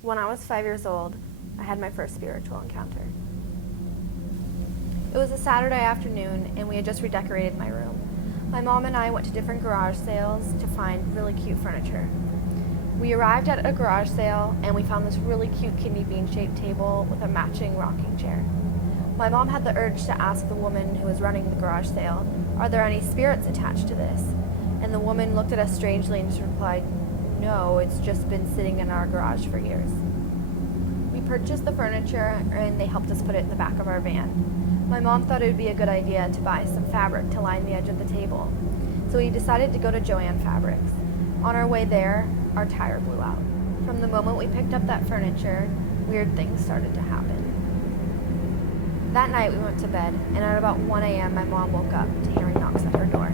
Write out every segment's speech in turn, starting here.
When I was 5 years old, I had my first spiritual encounter. It was a Saturday afternoon, and we had just redecorated my room. My mom and I went to different garage sales to find really cute furniture. We arrived at a garage sale, and we found this really cute kidney bean-shaped table with a matching rocking chair. My mom had the urge to ask the woman who was running the garage sale, "Are there any spirits attached to this?" And the woman looked at us strangely and just replied, "No, it's just been sitting in our garage for years." We purchased the furniture, and they helped us put it in the back of our van. My mom thought it would be a good idea to buy some fabric to line the edge of the table, so we decided to go to Joann Fabrics. On our way there, our tire blew out. From the moment we picked up that furniture, weird things started to happen. That night we went to bed, and at about 1 a.m. my mom woke up to hearing knocks at her door.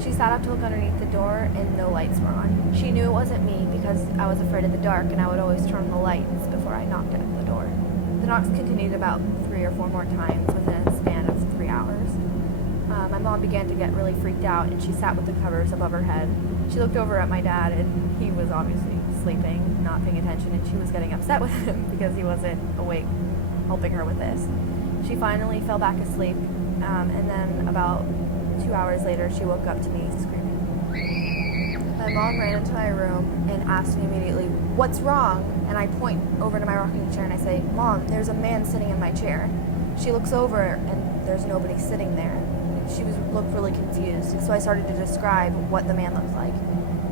She sat up to look underneath the door, and no lights were on. She knew it wasn't me because I was afraid of the dark, and I would always turn on the lights before I knocked at the door. The knocks continued about 3 or 4 more times within a span of 3 hours. My mom began to get really freaked out, and she sat with the covers above her head. She looked over at my dad, and he was obviously sleeping, not paying attention, and she was getting upset with him because he wasn't awake helping her with this. She finally fell back asleep, and then about 2 hours later, she woke up to me screaming. My mom ran into my room and asked me immediately, "What's wrong?" And I point over to my rocking chair and I say, "Mom, there's a man sitting in my chair." She looks over and there's nobody sitting there. She looked really confused, so I started to describe what the man looked like.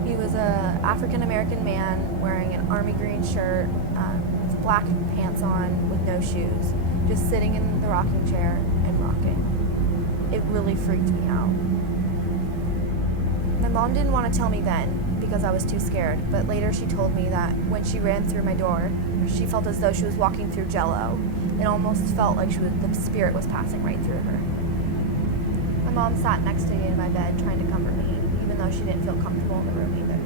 He was a African-American man wearing an army green shirt, with black pants on with no shoes, just sitting in the rocking chair and rocking. It really freaked me out. My mom didn't want to tell me then because I was too scared, but later she told me that when she ran through my door, she felt as though she was walking through Jell-O. It almost felt like the spirit was passing right through her. My mom sat next to me in my bed trying to comfort me, even though she didn't feel comfortable in the room either.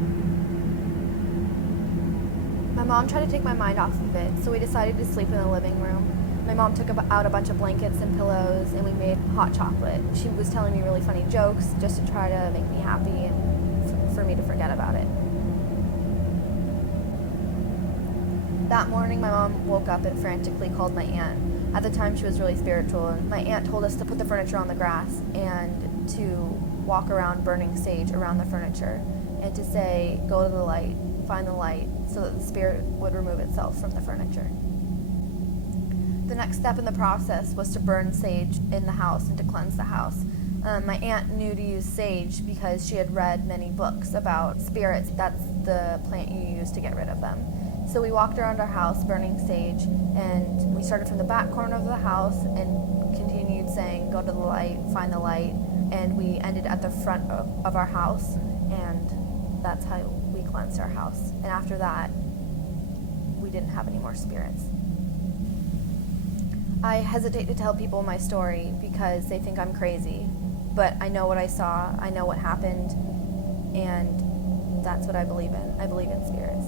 My mom tried to take my mind off of it, so we decided to sleep in the living room. My mom took out a bunch of blankets and pillows, and we made hot chocolate. She was telling me really funny jokes just to try to make me happy and for me to forget about it. That morning, my mom woke up and frantically called my aunt. At the time, she was really spiritual, and my aunt told us to put the furniture on the grass and to walk around burning sage around the furniture and to say, "Go to the light, find the light," so that the spirit would remove itself from the furniture. The next step in the process was to burn sage in the house and to cleanse the house. My aunt knew to use sage because she had read many books about spirits. That's the plant you use to get rid of them. So we walked around our house burning sage, and we started from the back corner of the house and continued saying, "Go to the light, find the light," and we ended at the front of our house, and that's how we cleansed our house. And after that, we didn't have any more spirits. I hesitate to tell people my story because they think I'm crazy, but I know what I saw, I know what happened, and that's what I believe in. I believe in spirits.